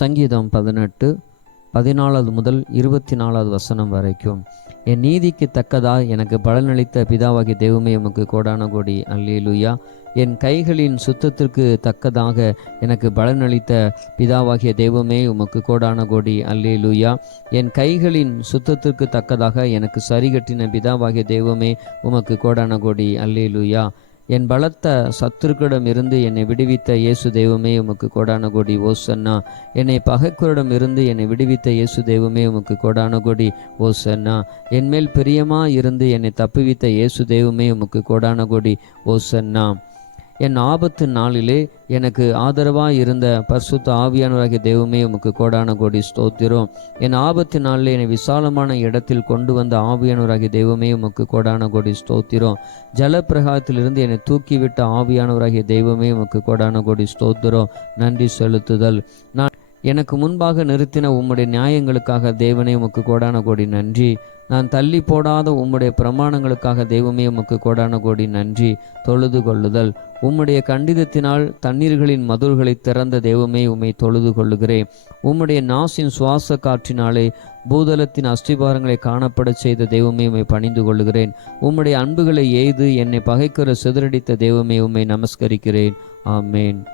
சங்கீதம் பதினெட்டு பதினாலாவது முதல் இருபத்தி நாலாவது வசனம் வரைக்கும் என் நீதிக்கு தக்கதா? எனக்கு பலனளித்த பிதாவாகிய தெய்வமே உமக்கு கோடான கோடி. அல்லேலுயா. என் கைகளின் சுத்தத்திற்கு தக்கதாக எனக்கு பலனளித்த பிதாவாகிய தெய்வமே உமக்கு கோடான கோடி. அல்லேலுயா. என் கைகளின் சுத்தத்திற்கு தக்கதாக எனக்கு சரிகட்டின பிதாவாகிய தெய்வமே உமக்கு கோடான கோடி. அல்லேலுயா. என் பலத்த சத்துருக்களிடம் இருந்து என்னை விடுவித்த இயேசு தெய்வமே உமக்கு கோடான கொடி ஓசன்னா. என்னை பகைக்குரிடம் இருந்து என்னை விடுவித்த இயேசு தெய்வமே உமக்கு கோடான கொடி ஓசன்னா. என் மேல் பிரியமா இருந்து என்னை தப்புவித்த இயேசு தெய்வமே உமக்கு கோடான கொடி ஓசன்னா. என் ஆபத்து நாளிலே எனக்கு ஆதரவாக இருந்த பரிசுத்த ஆவியானவராகிய தெய்வமே உமக்கு கோடான கோடி ஸ்தோத்திரம். என் ஆபத்து நாளில் என்னை விசாலமான இடத்தில் கொண்டு வந்த ஆவியானவராகிய தெய்வமே உமக்கு கோடான கோடி ஸ்தோத்திரம். ஜலப்பிரகாரத்திலிருந்து என்னை தூக்கிவிட்ட ஆவியானவராகிய தெய்வமே உமக்கு கோடான கோடி ஸ்தோத்திரம். நன்றி செலுத்துதல். நான் எனக்கு முன்பாக நிறுத்தின உம்முடைய நியாயங்களுக்காக தேவனே உமக்கு கோடான கோடி நன்றி. நான் தள்ளி போடாத உம்முடைய பிரமாணங்களுக்காக தெய்வமே உமக்கு கோடான கோடி நன்றி. தொழுது கொள்ளுதல். உம்முடைய கண்டிதத்தினால் தண்ணீர்களின் மதுர்களை திறந்த தெய்வமே உம்மை தொழுது கொள்ளுகிறேன். உம்முடைய நாசின் சுவாச காற்றினாலே பூதலத்தின் அஸ்திபாரங்களை காணப்படச் செய்த தெய்வமே உம்மை பணிந்து கொள்ளுகிறேன். உம்முடைய அன்புகளை எய்து என்னை பகைக்கிற சிதறடித்த தெய்வமே உம்மை நமஸ்கரிக்கிறேன். ஆமேன்.